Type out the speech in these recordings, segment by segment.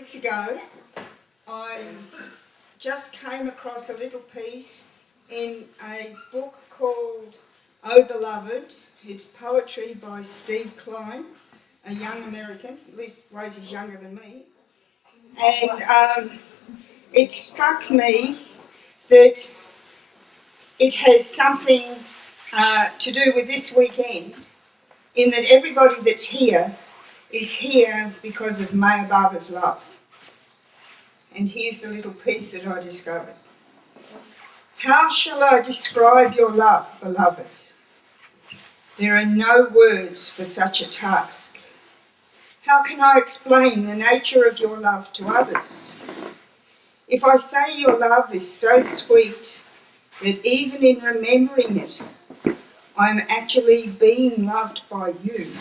weeks ago, I just came across a little piece in a book called Oh Beloved. It's poetry by Steve Klein, a young American, at least Rosie's younger than me. And it struck me that it has something to do with this weekend, in that everybody that's here is here because of Maya Baba's love. And here's the little piece that I discovered. How shall I describe your love, beloved? There are no words for such a task. How can I explain the nature of your love to others? If I say your love is so sweet that even in remembering it, I am actually being loved by you,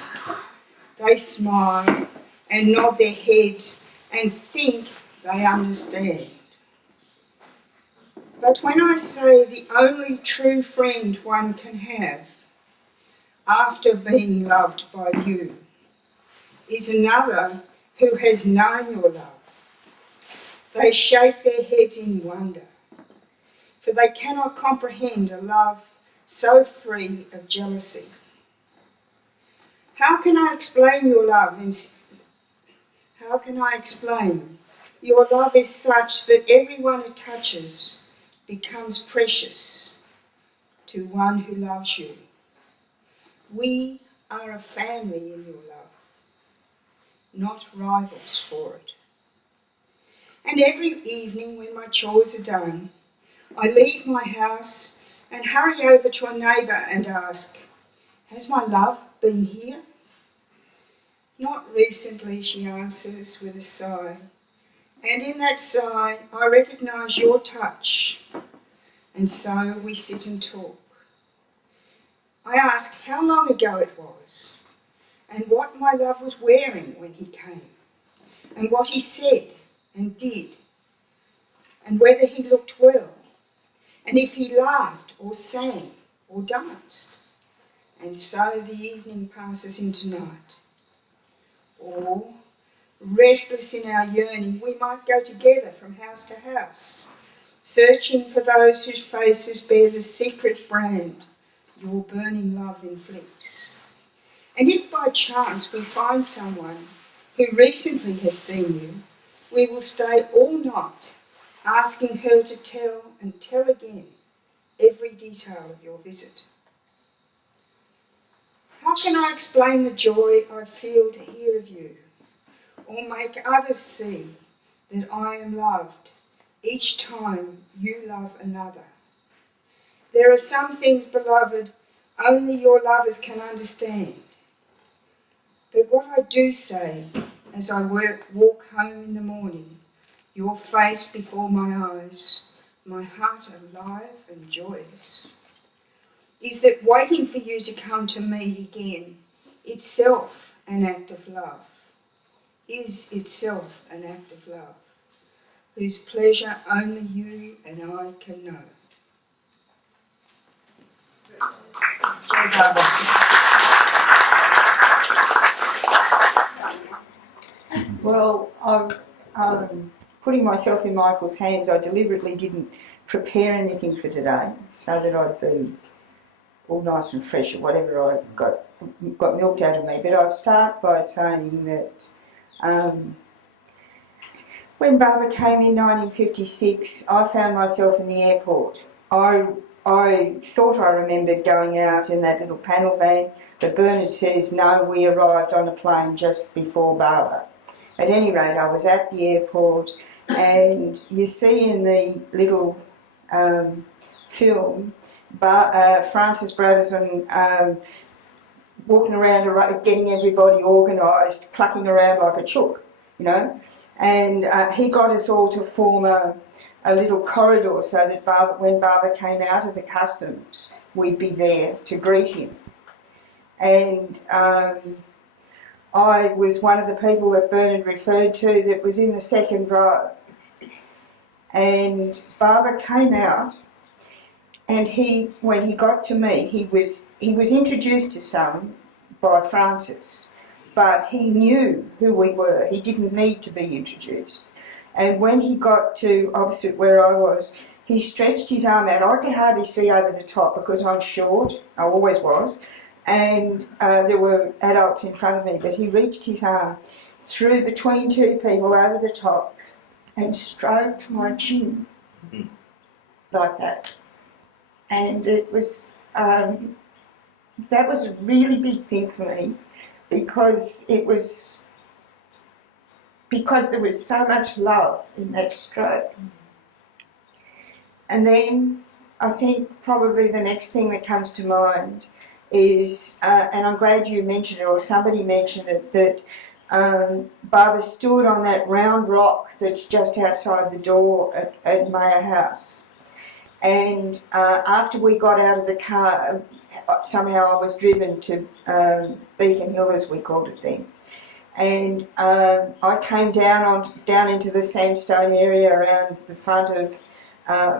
they smile and nod their heads and think they understand. But when I say the only true friend one can have after being loved by you is another who has known your love, they shake their heads in wonder, for they cannot comprehend a love so free of jealousy. How can I explain your love? How can I explain? Your love is such that everyone it touches becomes precious to one who loves you. We are a family in your love, not rivals for it. And every evening when my chores are done, I leave my house and hurry over to a neighbour and ask, has my love been here? Not recently, she answers with a sigh. And in that sigh, I recognise your touch. And so we sit and talk. I ask how long ago it was, and what my love was wearing when he came, and what he said and did, and whether he looked well, and if he laughed or sang or danced. And so the evening passes into night. Or, restless in our yearning, we might go together from house to house, searching for those whose faces bear the secret brand your burning love inflicts. And if by chance we find someone who recently has seen you, we will stay all night asking her to tell and tell again every detail of your visit. How can I explain the joy I feel to hear of you, or make others see that I am loved each time you love another? There are some things, beloved, only your lovers can understand. But what I do say as I walk home in the morning, your face before my eyes, my heart alive and joyous, is that waiting for you to come to me again, itself an act of love, is itself an act of love, whose pleasure only you and I can know. Well, I'm putting myself in Michael's hands. I deliberately didn't prepare anything for today so that I'd be all nice and fresh or whatever I got milked out of me. But I'll start by saying that when Barbara came in 1956, I found myself in the airport. I thought I remembered going out in that little panel van, but Bernard says, no, we arrived on a plane just before Barbara. At any rate, I was at the airport, and you see in the little film, Francis Bradison walking around, getting everybody organised, clucking around like a chook, you know. And he got us all to form a little corridor so that when Barbara came out of the customs, we'd be there to greet him. And I was one of the people that Bernard referred to that was in the second row. And Barbara came out, and when he got to me, he was introduced to some by Francis, but he knew who we were. He didn't need to be introduced. And when he got to opposite where I was, he stretched his arm out. I could hardly see over the top because I'm short. I always was. And there were adults in front of me, but he reached his arm through between two people over the top and stroked my chin like that. And it was, that was a really big thing for me because there was so much love in that stroke. And then I think probably the next thing that comes to mind is, and I'm glad you mentioned it, or somebody mentioned it, that Barbara stood on that round rock that's just outside the door at Mayor House. And after we got out of the car, somehow I was driven to Beacon Hill, as we called it then. And I came down into the sandstone area around the front of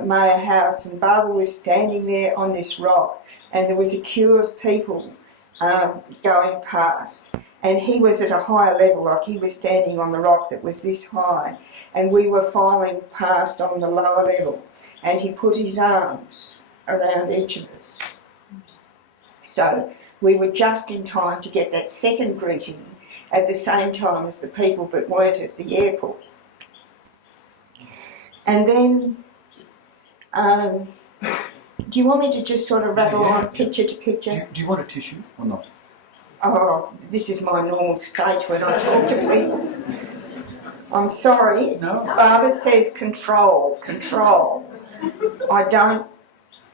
Mayor House, and Barbara was standing there on this rock, and there was a queue of people going past. And he was at a higher level, like he was standing on the rock that was this high, and we were filing past on the lower level, and he put his arms around each of us. So we were just in time to get that second greeting at the same time as the people that weren't at the airport. And then, do you want me to just sort of rattle on picture to picture? Do you want a tissue or not? Oh, this is my normal state when I talk to people. I'm sorry. No. Barbara says control. I don't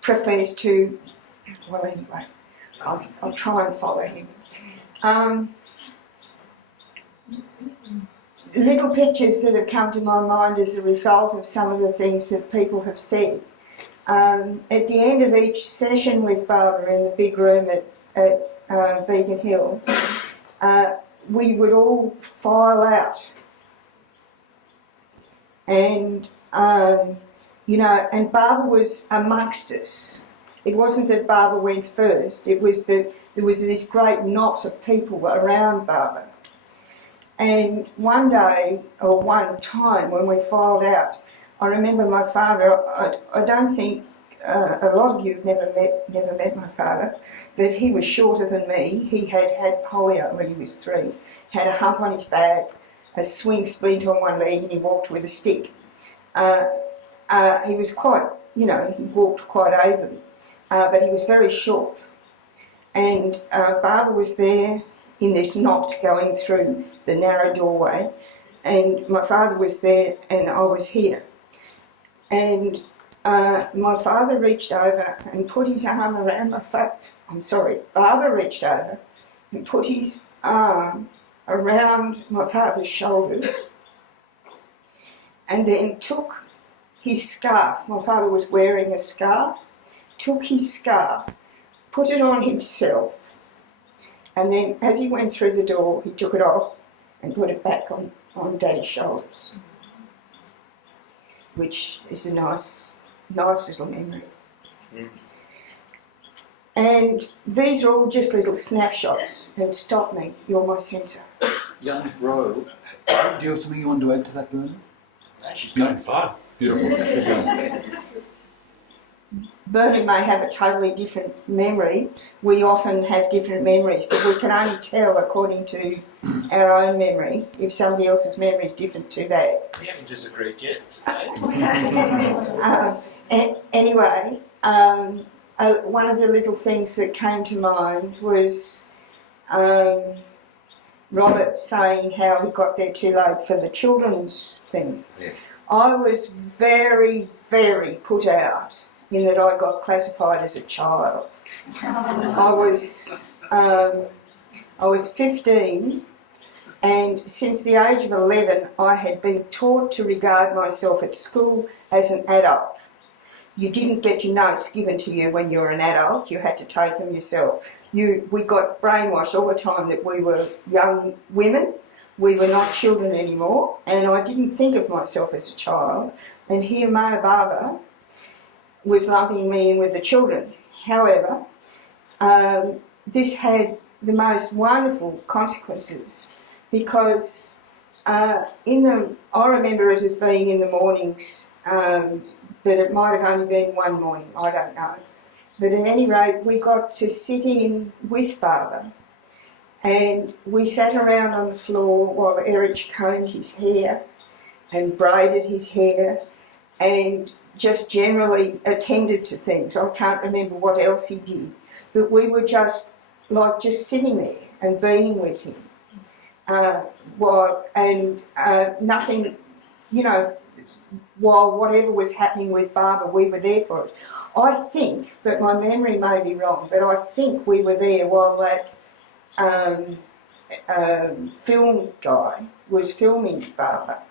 profess to. Well, anyway, I'll try and follow him. Little pictures that have come to my mind as a result of some of the things that people have said. At the end of each session with Barbara in the big room at Beacon Hill, we would all file out. And, and Barbara was amongst us. It wasn't that Barbara went first, it was that there was this great knot of people around Barbara. And one day, or one time when we filed out, I remember my father, I don't think a lot of you have never met my father, but he was shorter than me. He had polio when he was 3, had a hump on his back, a swing splint on one leg, and he walked with a stick. He was quite, he walked quite ably, but he was very short. And Barbara was there in this knot going through the narrow doorway, and my father was there and I was here. And my father reached over and put his arm around Barbara reached over and put his arm around my father's shoulders and then took his scarf. My father was wearing a scarf, took his scarf, put it on himself, and then as he went through the door, he took it off and put it back on Daddy's shoulders, which is a nice little memory. Mm. And these are all just little snapshots. And stop me, you're my censor. Young bro, do you have something you want to add to that, Bernard? No, she's going far. Beautiful. Bernard may have a totally different memory. We often have different memories, but we can only tell according to our own memory if somebody else's memory is different to that. We haven't disagreed yet. Anyway, one of the little things that came to mind was Robert saying how he got there too late for the children's thing. Yeah. I was very, very put out in that I got classified as a child. I was 15, and since the age of 11 I had been taught to regard myself at school as an adult. You didn't get your notes given to you when you were an adult, you had to take them yourself. We got brainwashed all the time that we were young women, we were not children anymore, and I didn't think of myself as a child. And here Maya Baba was lumping me in with the children. However, this had the most wonderful consequences, because I remember it as being in the mornings, but it might have only been one morning, I don't know. But at any rate, we got to sitting in with Barbara, and we sat around on the floor while Erich combed his hair and braided his hair and just generally attended to things. I can't remember what else he did, but we were just sitting there and being with him. Nothing, while whatever was happening with Barbara, we were there for it. I think, but my memory may be wrong, but I think we were there while that film guy was filming Barbara.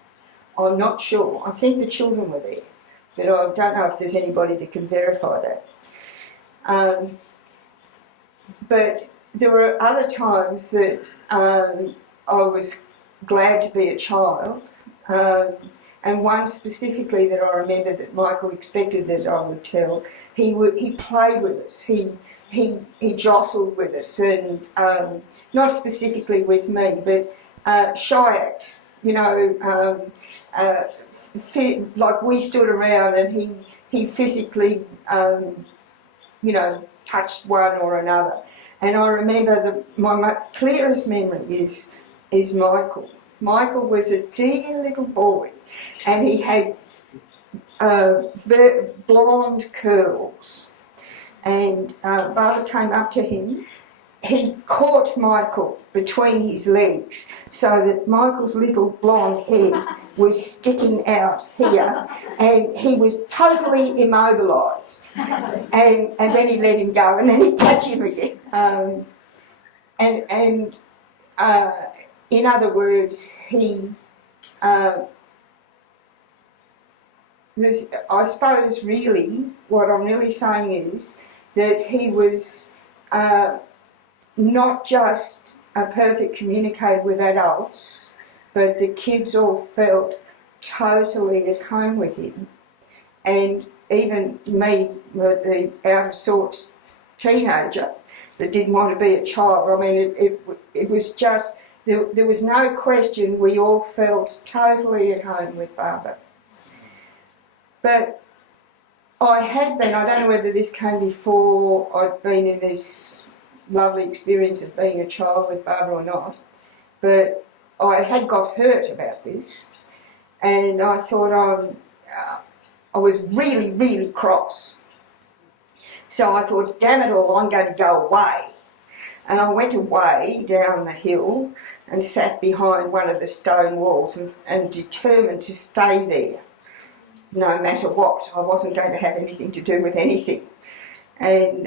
I'm not sure. I think the children were there, but I don't know if there's anybody that can verify that. But there were other times that I was glad to be a child, and one specifically that I remember that Michael expected that I would tell. He played with us. He jostled with us, and not specifically with me, but shy-act. Like we stood around and he physically, touched one or another. And I remember my clearest memory is Michael. Michael was a dear little boy, and he had very blonde curls. And Barbara came up to him. He caught Michael between his legs so that Michael's little blonde head was sticking out here, and he was totally immobilised. And then he let him go, and then he'd catch him again. In other words, I suppose really what I'm really saying is that he was not just a perfect communicator with adults, but the kids all felt totally at home with him. And even me, the out of sorts teenager that didn't want to be a child, I mean, it was just, there was no question, we all felt totally at home with Barbara. But I had been, I don't know whether this came before I'd been in this lovely experience of being a child with Barbara or not, but I had got hurt about this, and I thought I was really, really cross. So I thought, damn it all, I'm going to go away. And I went away down the hill and sat behind one of the stone walls and determined to stay there, no matter what. I wasn't going to have anything to do with anything. And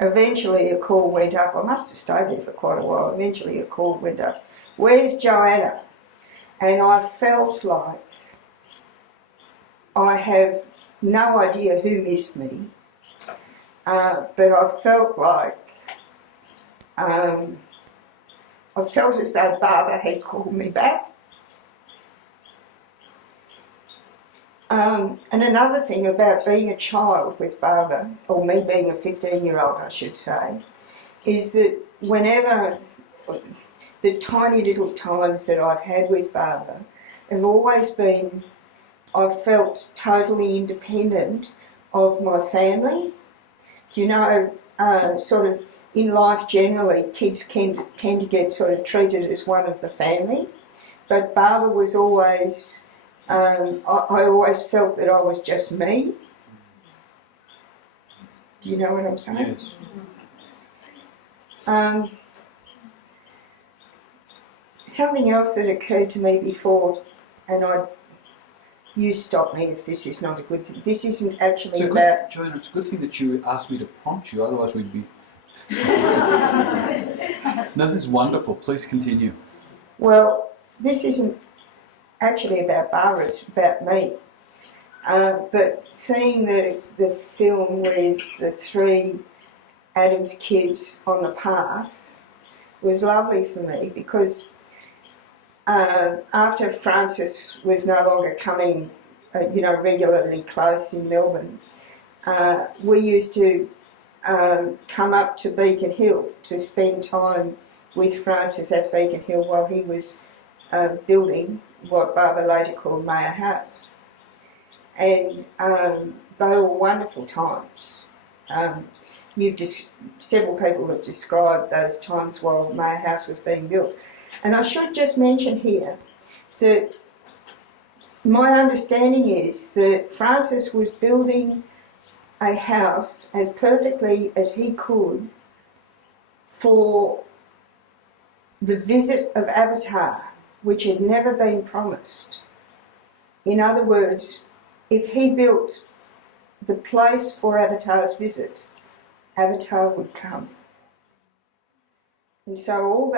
eventually a call went up. I must have stayed there for quite a while. Eventually a call went up. Where's Joanna? And I felt like I have no idea who missed me, but I felt like I felt as though Barbara had called me back. And another thing about being a child with Barbara, or me being a 15-year-old I should say, is that whenever the tiny little times that I've had with Barbara have always been, I've felt totally independent of my family. Sort of in life generally, kids tend to get sort of treated as one of the family, but Barbara was always, I always felt that I was just me. Do you know what I'm saying? Yes. Something else that occurred to me before, and you stop me if this is not a good thing. This isn't actually about... Joanna, it's a good thing that you asked me to prompt you, otherwise we'd be... No, this is wonderful. Please continue. Well, this isn't actually about Barbara, it's about me. But seeing the film with the three Adams kids on the path was lovely for me, because after Francis was no longer coming, regularly close in Melbourne, we used to come up to Beacon Hill to spend time with Francis at Beacon Hill while he was building what Barbara later called Mayor House. And they were wonderful times. Several people have described those times while Mayor House was being built. And I should just mention here that my understanding is that Francis was building a house as perfectly as he could for the visit of Avatar, which had never been promised. In other words, if he built the place for Avatar's visit, Avatar would come. And so all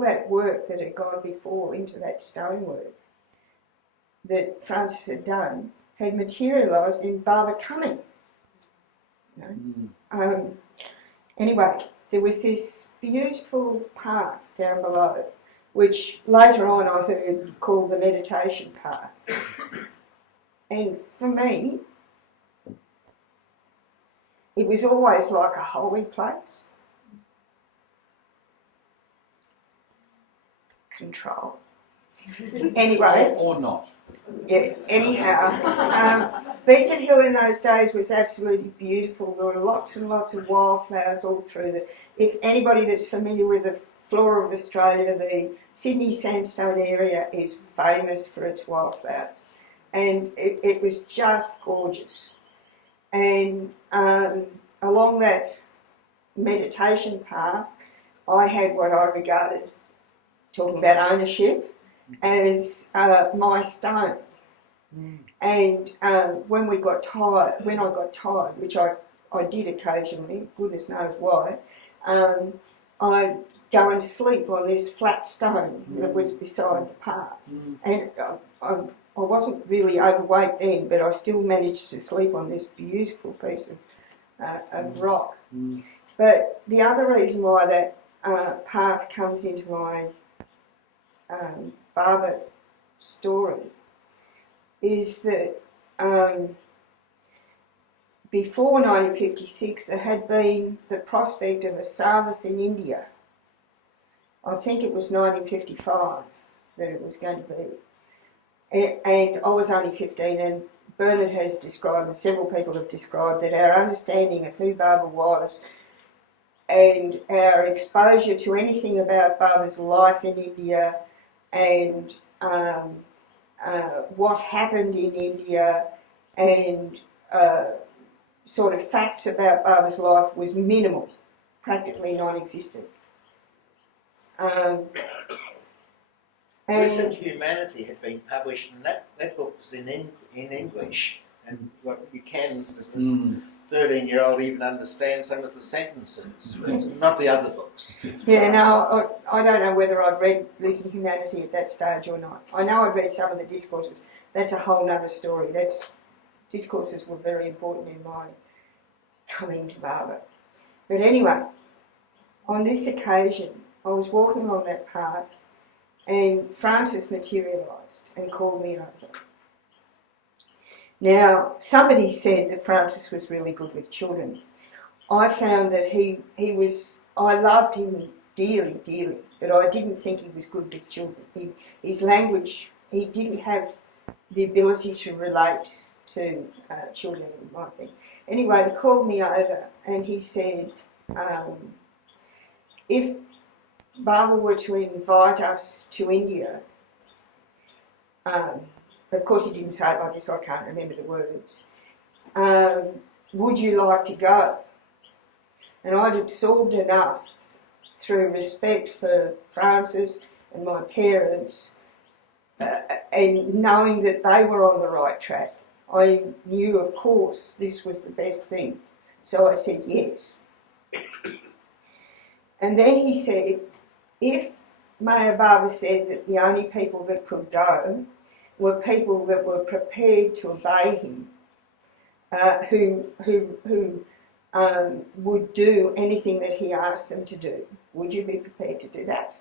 that work that had gone before into that stonework that Francis had done had materialised in Barbara coming. You know? Anyway, there was this beautiful path down below, which later on I heard called the meditation path. And for me, it was always like a holy place. Control. Anyway. Or not. Yeah, anyhow, Beacon Hill in those days was absolutely beautiful. There were lots and lots of wildflowers all through it. If anybody that's familiar with the flora of Australia, the Sydney sandstone area is famous for its wildflowers. And it was just gorgeous. And along that meditation path, I had what I regarded, talking about ownership, as my stone. And when I got tired, which I did occasionally, goodness knows why, I'd go and sleep on this flat stone that was beside the path. And I wasn't really overweight then, but I still managed to sleep on this beautiful piece of rock. But the other reason why that path comes into my Barber story is that before 1956 there had been the prospect of a Sahavas in India. I think it was 1955 that it was going to be. And I was only 15, and Bernard has described, and several people have described, that our understanding of who Barbara was and our exposure to anything about Barbara's life in India and what happened in India and sort of facts about Barbara's life was minimal, practically non-existent. Recent Humanity had been published, and that book was in English, and what you can, as a 13-year-old, even understand some of the sentences, not the other books. Yeah, no, I don't know whether I'd read Recent Humanity at that stage or not. I know I'd read some of the discourses. That's a whole other story. Discourses were very important in my coming to Barbara. But anyway, on this occasion, I was walking along that path and Francis materialised and called me over. Now, somebody said that Francis was really good with children. I found that I loved him dearly, dearly, but I didn't think he was good with children. His language, he didn't have the ability to relate to children, I think. Anyway, he called me over and he said, if Barbara were to invite us to India, of course he didn't say it like this, I can't remember the words, would you like to go? And I'd absorbed enough through respect for Francis and my parents and knowing that they were on the right track. I knew, of course, this was the best thing. So I said yes. And then he said, if Mayor Barber said that the only people that could go were people that were prepared to obey him, who would do anything that he asked them to do, would you be prepared to do that?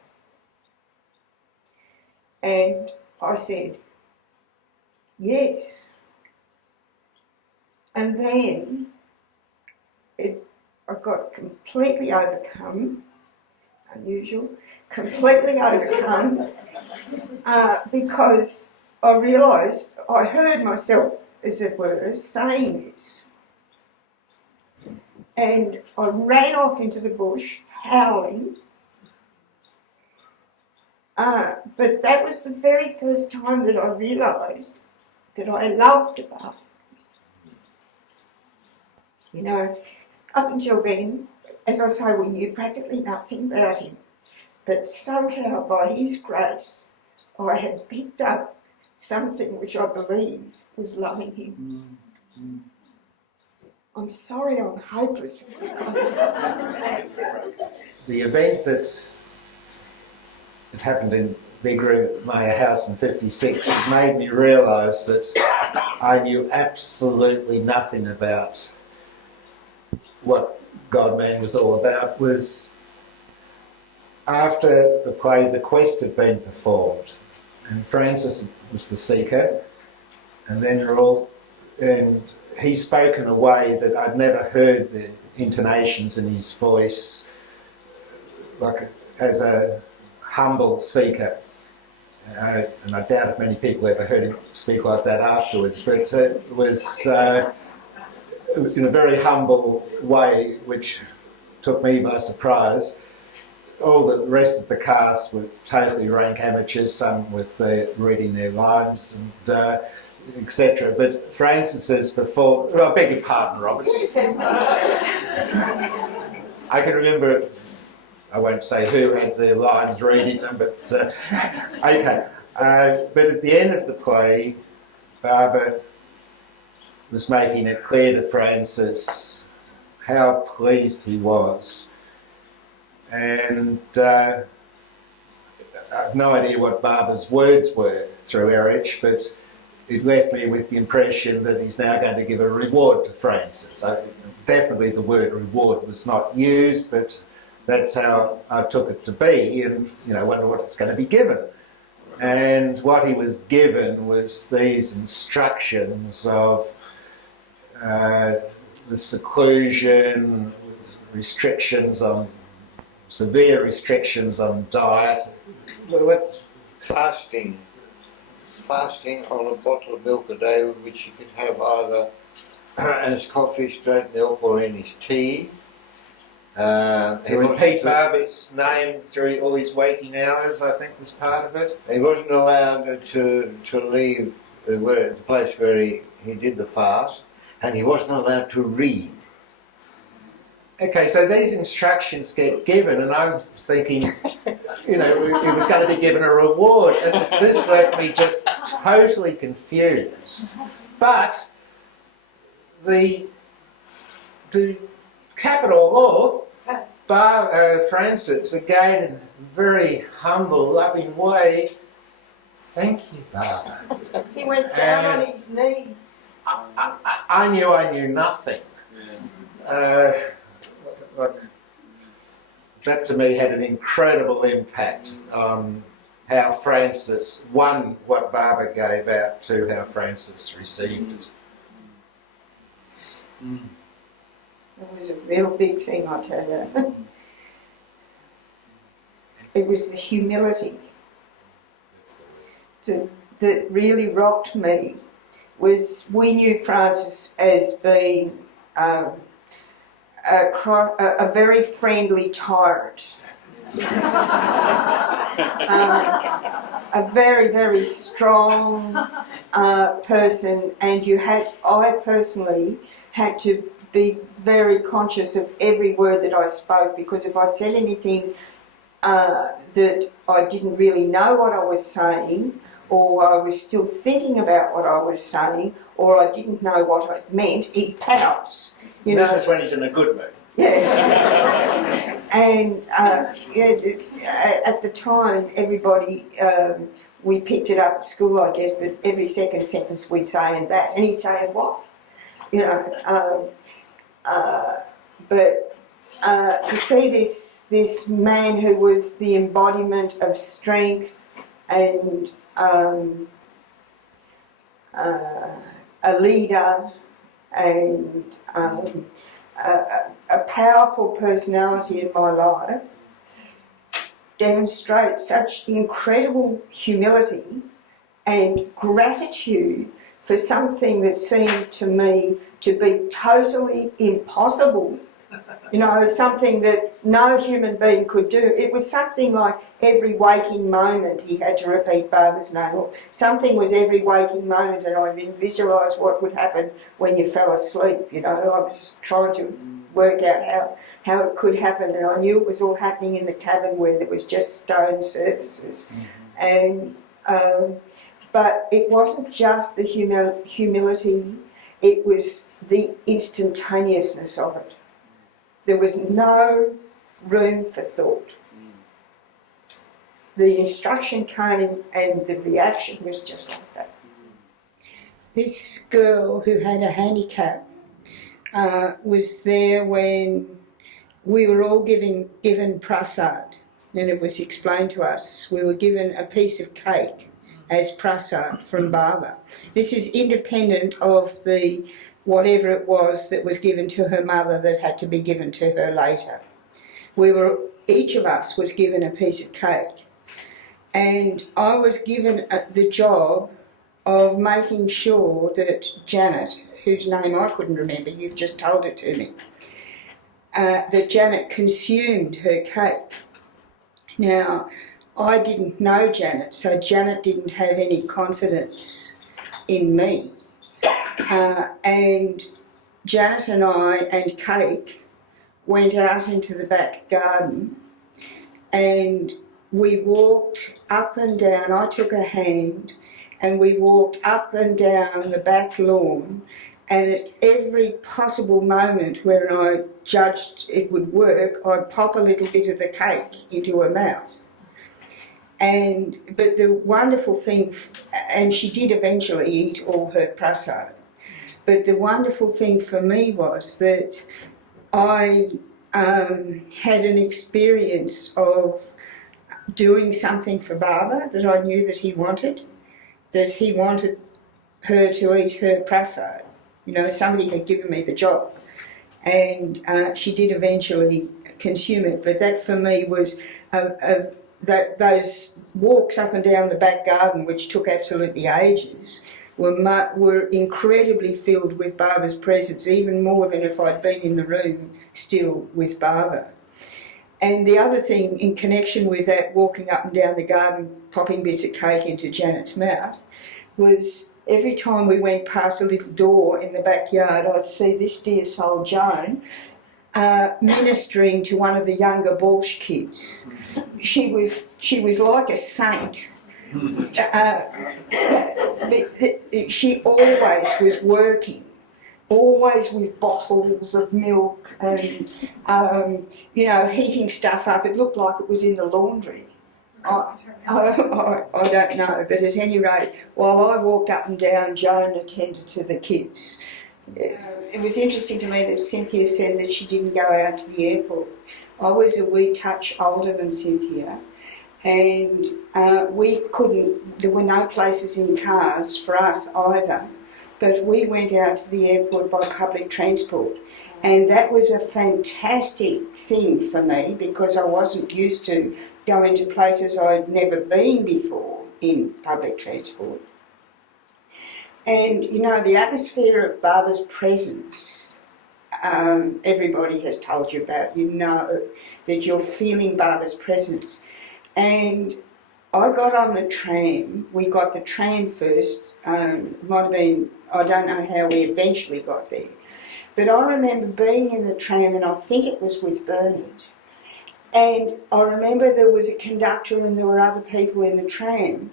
And I said, yes. And then I got completely overcome, unusual, completely overcome, because I realised, I heard myself, as it were, saying this. And I ran off into the bush, howling. But that was the very first time that I realised that I loved Bob. You know, up until then, as I say, we knew practically nothing about him. But somehow, by his grace, I had picked up something which I believed was loving him. I'm sorry I'm hopeless at this kind of stuff. The event that happened in Big Maya House in 56 made me realise that I knew absolutely nothing about what God Man was all about. Was after the play The Quest had been performed, and Francis was the seeker, and then and he spoke in a way that I'd never heard the intonations in his voice, like as a humble seeker. And I doubt if many people ever heard him speak like that afterwards, but it was in a very humble way, which took me by surprise. All the rest of the cast were totally rank amateurs, some with reading their lines and etc. But Francis's before, well, I beg your pardon, Robert. I can remember, I won't say who had their lines reading them, but okay. But at the end of the play, Barbara was making it clear to Francis how pleased he was. And I have no idea what Barbara's words were through Erich, but it left me with the impression that he's now going to give a reward to Francis. Definitely the word reward was not used, but that's how I took it to be, and wonder what it's going to be given. And what he was given was these instructions of the seclusion, with restrictions on, severe restrictions on diet. Fasting on a bottle of milk a day, which he could have either as coffee, straight milk, or in his tea. To repeat Barbara's name through all his waking hours, I think, was part of it. He wasn't allowed to leave the place where he did the fast, and he wasn't allowed to read. Okay, so these instructions get given, and I was thinking, he was going to be given a reward, and this left me just totally confused. But to cap it all off, Francis, again in a very humble, loving way, thank you, Barbara. He went down on his knees. I knew nothing. That to me had an incredible impact on how Francis, one, what Barbara gave out, to how Francis received it. It was a real big thing, I tell you. It was the humility that really rocked me. Was we knew Francis as being a very friendly tyrant, a very, very strong person, and I personally had to be very conscious of every word that I spoke, because if I said anything that I didn't really know what I was saying, or I was still thinking about what I was saying, or I didn't know what it meant, he pows. This is when he's in a good mood. Yeah. And at the time, everybody, we picked it up at school, I guess, but every second sentence we'd say and that. And he'd say, and what? But to see this man who was the embodiment of strength and a leader and a powerful personality in my life demonstrate such incredible humility and gratitude for something that seemed to me to be totally impossible. You know, something that no human being could do. It was something like every waking moment he had to repeat Barbara's name, or something was every waking moment, and I visualised what would happen when you fell asleep. You know, I was trying to work out how it could happen, and I knew it was all happening in the cabin where there was just stone surfaces. And but it wasn't just the humility, it was the instantaneousness of it. There was no room for thought. The instruction came and the reaction was just like that. This girl who had a handicap was there when we were all given prasad, and it was explained to us. We were given a piece of cake as prasad from Baba. This is independent of the whatever it was that was given to her mother that had to be given to her later. Each of us was given a piece of cake, and I was given the job of making sure that Janet, whose name I couldn't remember, you've just told it to me, that Janet consumed her cake. Now, I didn't know Janet, so Janet didn't have any confidence in me. And Janet and I and Cake went out into the back garden, and we walked up and down. I took her hand and we walked up and down the back lawn, and at every possible moment when I judged it would work, I'd pop a little bit of the cake into her mouth. But the wonderful thing, and she did eventually eat all her prasad, but the wonderful thing for me was that I had an experience of doing something for Baba that I knew that he wanted her to eat her prasad. You know, somebody had given me the job, and she did eventually consume it. But that for me was those walks up and down the back garden, which took absolutely ages, were incredibly filled with Baba's presence, even more than if I'd been in the room still with Baba. And the other thing in connection with that walking up and down the garden, popping bits of cake into Janet's mouth, was every time we went past a little door in the backyard, I'd see this dear soul Joan ministering to one of the younger Walsh kids. She was like a saint. She always was working, always with bottles of milk and, heating stuff up. It looked like it was in the laundry. I don't know, but at any rate, while I walked up and down, Joan attended to the kids. It was interesting to me that Cynthia said that she didn't go out to the airport. I was a wee touch older than Cynthia, and there were no places in cars for us either, but we went out to the airport by public transport. And that was a fantastic thing for me because I wasn't used to going to places I'd never been before in public transport. And, the atmosphere of Baba's presence, everybody has told you about, that you're feeling Baba's presence. And I got on the tram. We got the tram first. Might have been, I don't know how we eventually got there. But I remember being in the tram, and I think it was with Bernard. And I remember there was a conductor and there were other people in the tram.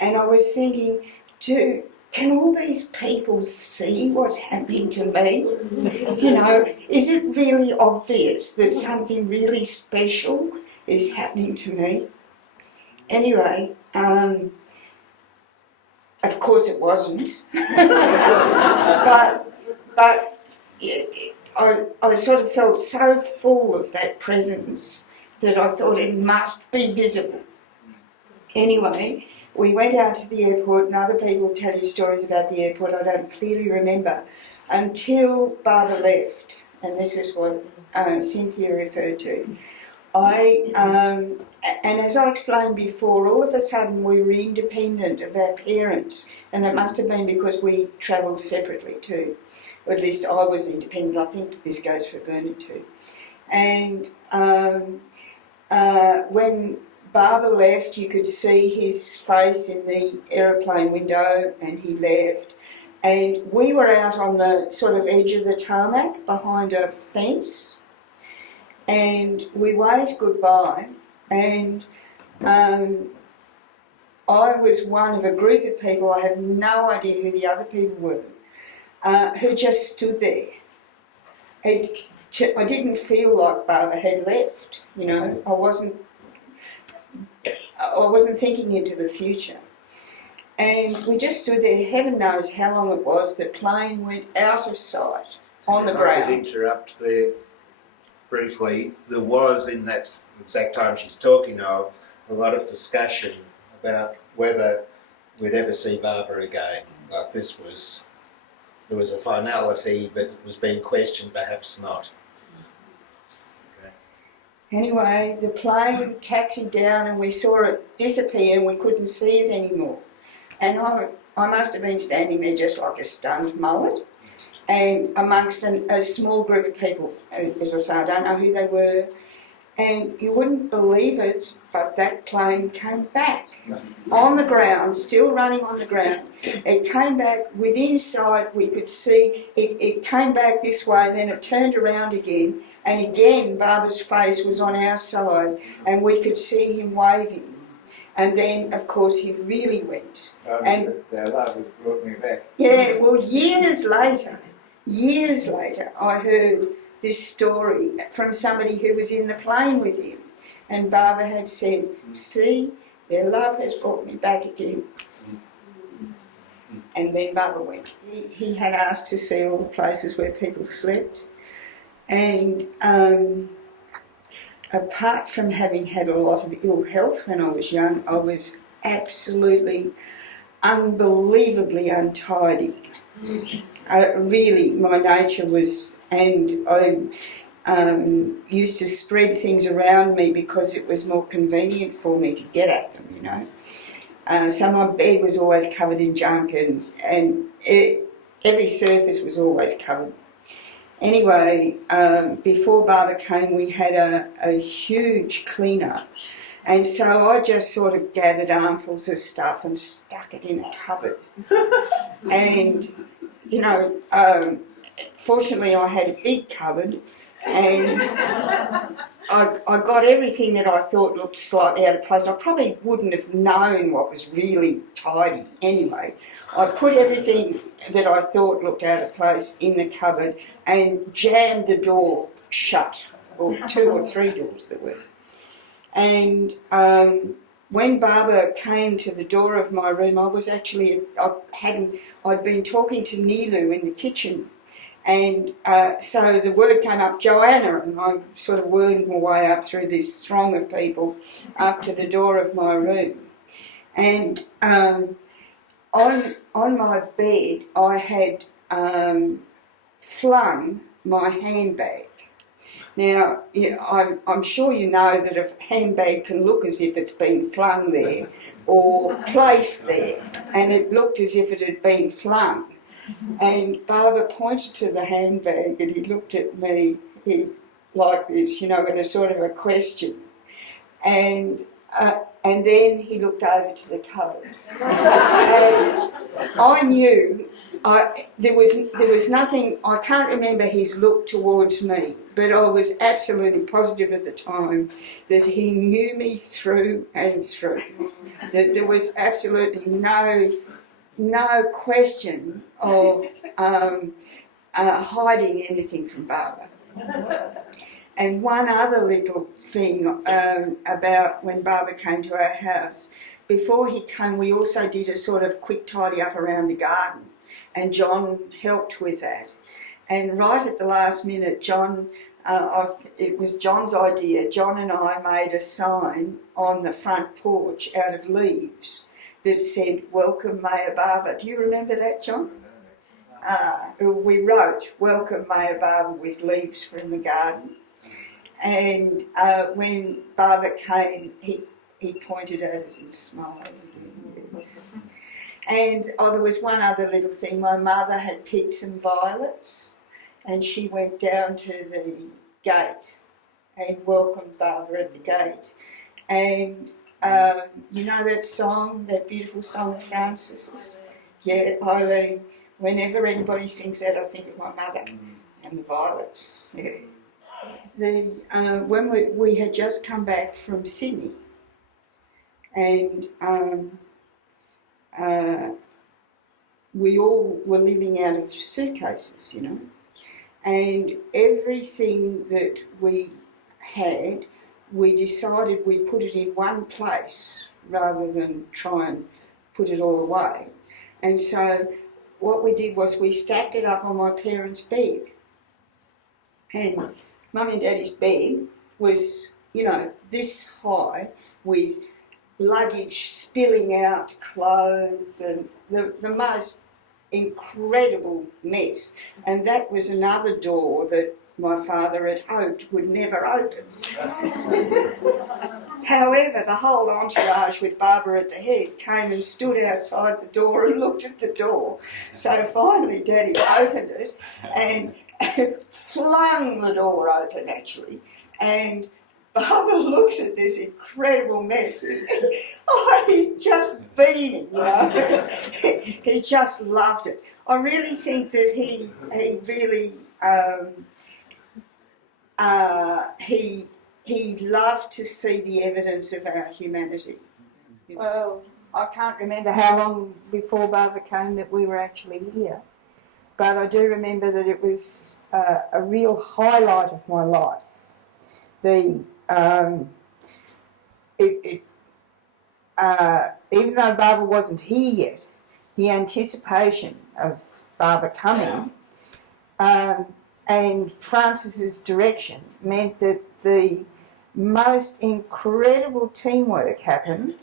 And I was thinking, can all these people see what's happening to me? Is it really obvious that something really special is happening to me? Anyway, of course it wasn't. but I sort of felt so full of that presence that I thought it must be visible. Anyway, we went out to the airport, and other people tell you stories about the airport I don't clearly remember, until Baba left. and this is what Cynthia referred to. And as I explained before, all of a sudden we were independent of our parents, and that must have been because we travelled separately too. Or at least I was independent. I think this goes for Bernard too. And when Baba left, you could see his face in the aeroplane window, and he left. And we were out on the sort of edge of the tarmac behind a fence, and we waved goodbye, and I was one of a group of people, I have no idea who the other people were, who just stood there. I didn't feel like Baba had left, you know. I wasn't thinking into the future. And we just stood there, heaven knows how long it was, the plane went out of sight on the ground. I could interrupt there briefly. There was, in that exact time she's talking of, a lot of discussion about whether we'd ever see Barbara again. Like there was a finality, but it was being questioned, perhaps not. Okay. Anyway, the plane taxied down and we saw it disappear and we couldn't see it anymore. And I must have been standing there just like a stunned mullet, and amongst a small group of people. As I say, I don't know who they were, and you wouldn't believe it, but that plane came back on the ground, still running on the ground. It came back within sight. We could see it came back this way, and then it turned around again, and again Baba's face was on our side, and we could see him waving. And then, of course, he really went. And their love has brought me back. Yeah, well, years later, I heard this story from somebody who was in the plane with him. And Baba had said, see, their love has brought me back again. And then Baba went. He had asked to see all the places where people slept. And apart from having had a lot of ill health when I was young, I was absolutely, unbelievably untidy. Really, my nature was, and I used to spread things around me because it was more convenient for me to get at them, you know. So my bed was always covered in junk, and every surface was always covered. Anyway, before Baba came, we had a huge clean-up. And so I just sort of gathered armfuls of stuff and stuck it in a cupboard. And, you know, fortunately I had a big cupboard, and I got everything that I thought looked slightly out of place. I probably wouldn't have known what was really tidy anyway. I put everything that I thought looked out of place in the cupboard and jammed the door shut, or 2 or 3 doors there were. And when Baba came to the door of my room, I was actually, I'd been talking to Nilu in the kitchen. And so the word came up, Joanna, and I sort of wormed my way up through this throng of people up to the door of my room. And on my bed, I had flung my handbag. Now, I'm sure you know that a handbag can look as if it's been flung there or placed there, and it looked as if it had been flung. And Baba pointed to the handbag and he looked at me like this, you know, with a sort of a question. And then he looked over to the cupboard. And I knew there was nothing, I can't remember his look towards me, but I was absolutely positive at the time that he knew me through and through. That there was absolutely no question of hiding anything from Baba. And one other little thing about when Baba came to our house, before he came we also did a sort of quick tidy up around the garden, and John helped with that. And right at the last minute, it was John's idea. John and I made a sign on the front porch out of leaves that said, "Welcome Maya Baba." Do you remember that, John? we wrote, "Welcome Maya Barbara with leaves from the garden." And when Barbara came, he pointed at it and smiled again. And there was one other little thing. My mother had picked some violets, and she went down to the gate and welcomed Barbara at the gate. And you know that song, that beautiful song of Francis's? Yeah, Eileen, whenever anybody sings that, I think of my mother and the violets. Yeah. When we had just come back from Sydney, and we all were living out of suitcases, you know, and everything that we had, we decided we'd put it in one place rather than try and put it all away. And so what we did was we stacked it up on my parents' bed. And Mum and Daddy's bed was, you know, this high with luggage spilling out, clothes, and the most incredible mess. And that was another door that my father had hoped would never open. However, the whole entourage with Barbara at the head came and stood outside the door and looked at the door. So finally Daddy opened it and flung the door open, actually. And Barbara looks at this incredible mess and he's just beaming, you know. He just loved it. I really think that he really he loved to see the evidence of our humanity. Well, I can't remember how long before Barbara came that we were actually here, but I do remember that it was a real highlight of my life. Even though Barbara wasn't here yet, the anticipation of Barbara coming and Francis's direction meant that the most incredible teamwork happened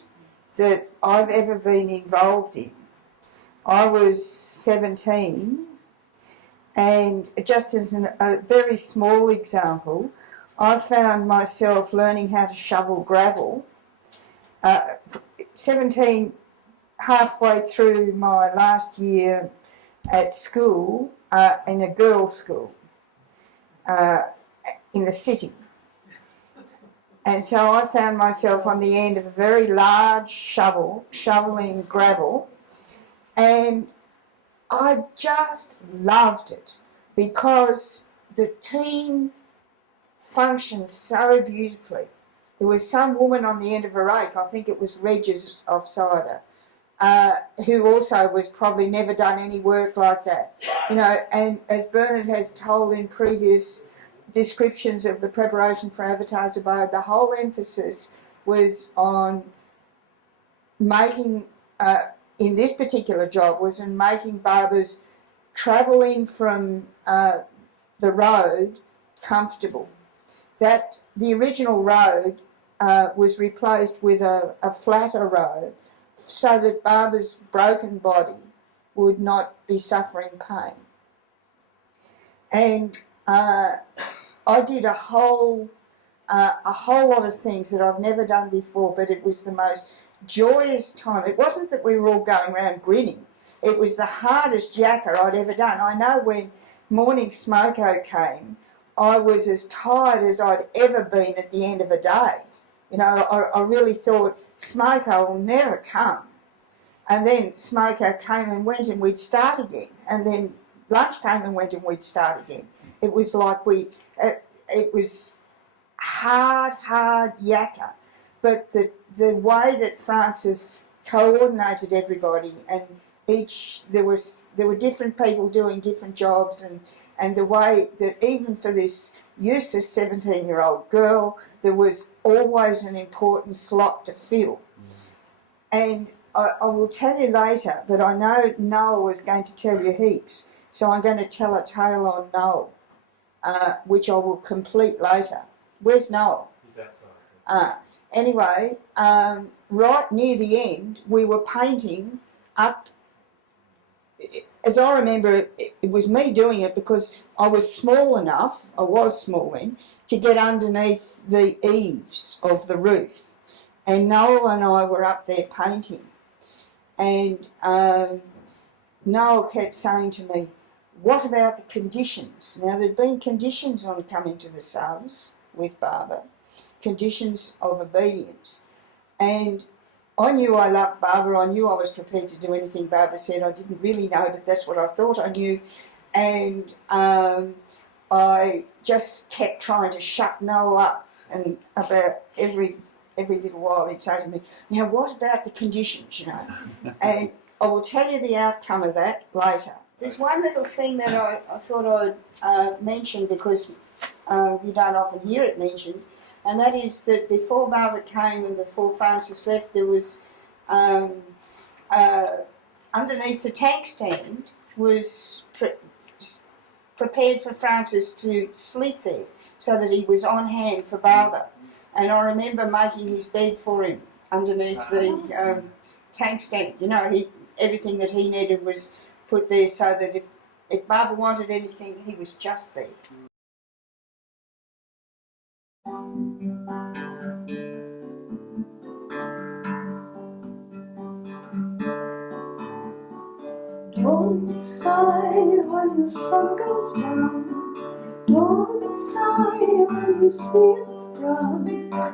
that I've ever been involved in. I was 17, and just as a very small example, I found myself learning how to shovel gravel. 17, halfway through my last year at school, in a girls' school in the city. And so I found myself on the end of a very large shovel, shoveling gravel, and I just loved it because the team functioned so beautifully. There was some woman on the end of a rake, I think it was Regis of Cider, who also was probably never done any work like that. You know, and as Bernard has told in previous descriptions of the preparation for Avatar's Abode, the whole emphasis was on making, in this particular job, was in making Barbara's travelling from the road comfortable. That the original road was replaced with a flatter road so that Barbara's broken body would not be suffering pain. And I did a whole lot of things that I've never done before, but it was the most joyous time. It wasn't that we were all going around grinning. It was the hardest yakka I'd ever done. I know when morning smoko came, I was as tired as I'd ever been at the end of a day. You know, I really thought smoko will never come. And then smoko came and went and we'd start again. And then lunch came and went and we'd start again. It was like it was hard yakka. But the way that Francis coordinated everybody, and there were different people doing different jobs, and the way that even for this useless 17-year-old girl, there was always an important slot to fill. And I will tell you later, but I know Noel is going to tell you heaps, so I'm going to tell a tale on Noel, which I will complete later. Where's Noel? He's outside. Anyway, right near the end, we were painting up as I remember, it was me doing it because I was small enough, I was small then, to get underneath the eaves of the roof. And Noel and I were up there painting. And Noel kept saying to me, what about the conditions? Now, there'd been conditions on coming to the Sahavas with Barbara, conditions of obedience. And I knew I loved Barbara. I knew I was prepared to do anything Barbara said. I didn't really know, but that's what I thought I knew. And I just kept trying to shut Noel up, and about every little while he'd say to me, now what about the conditions, you know? And I will tell you the outcome of that later. There's one little thing that I thought I'd mention because you don't often hear it mentioned, and that is that before Barbara came and before Francis left, there was underneath the tank stand was prepared for Francis to sleep there so that he was on hand for Barbara. And I remember making his bed for him underneath the tank stand. You know, everything that he needed was put there so that if Barbara wanted anything, he was just there. Don't sigh when the sun goes down. Don't sigh when you see a frown.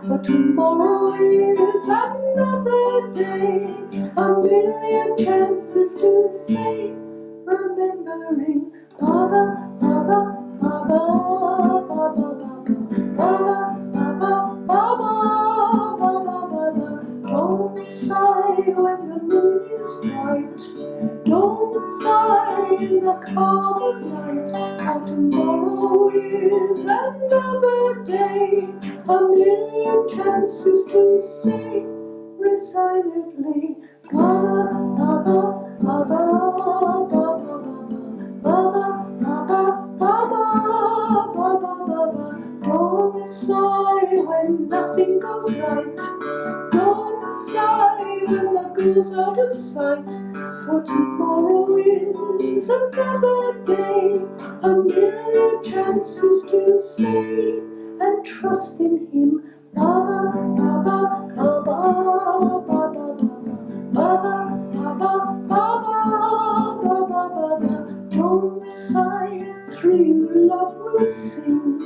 For tomorrow is another day. A million chances to say, remembering Baba, Baba, Baba, Baba, Baba, Baba, Baba, Baba, Baba, Baba. Don't sigh when the moon is bright. Don't sigh in the calm of night, for tomorrow is another day. A million chances to say resignedly, Baba, Baba, Baba, Baba, Baba, Baba, Baba, Baba, Baba, Baba. Don't sigh when nothing goes right. Don't sigh when the girl's out of sight, for tomorrow is another day. A million chances to say and trust in him. Baba, Baba, Baba, Baba, Baba, Baba, Baba, Baba, Baba, Baba. Don't sigh, through you love will sing.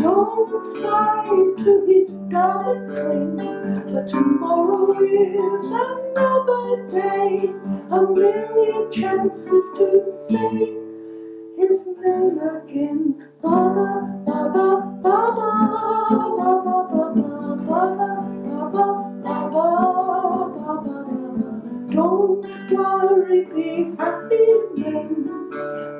Don't sigh to his darling cling, for tomorrow is another day. A million chances to say his name again. Baba, Baba, Baba, Baba, Baba, Baba, Baba, Baba, Baba, Baba. Don't worry, be happy men.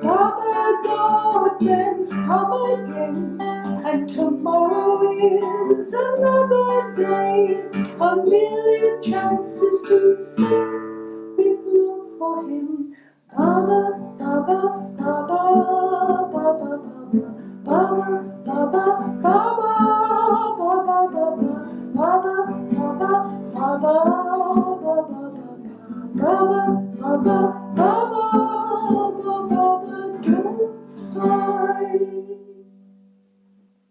Baba, God, men's come again. And tomorrow is another day. A million chances to say with love for him. Baba, Baba, Baba, Baba, Baba, Baba, Baba, Baba, Baba, Baba, Baba, Baba, Baba, Baba, Baba, Baba, Baba.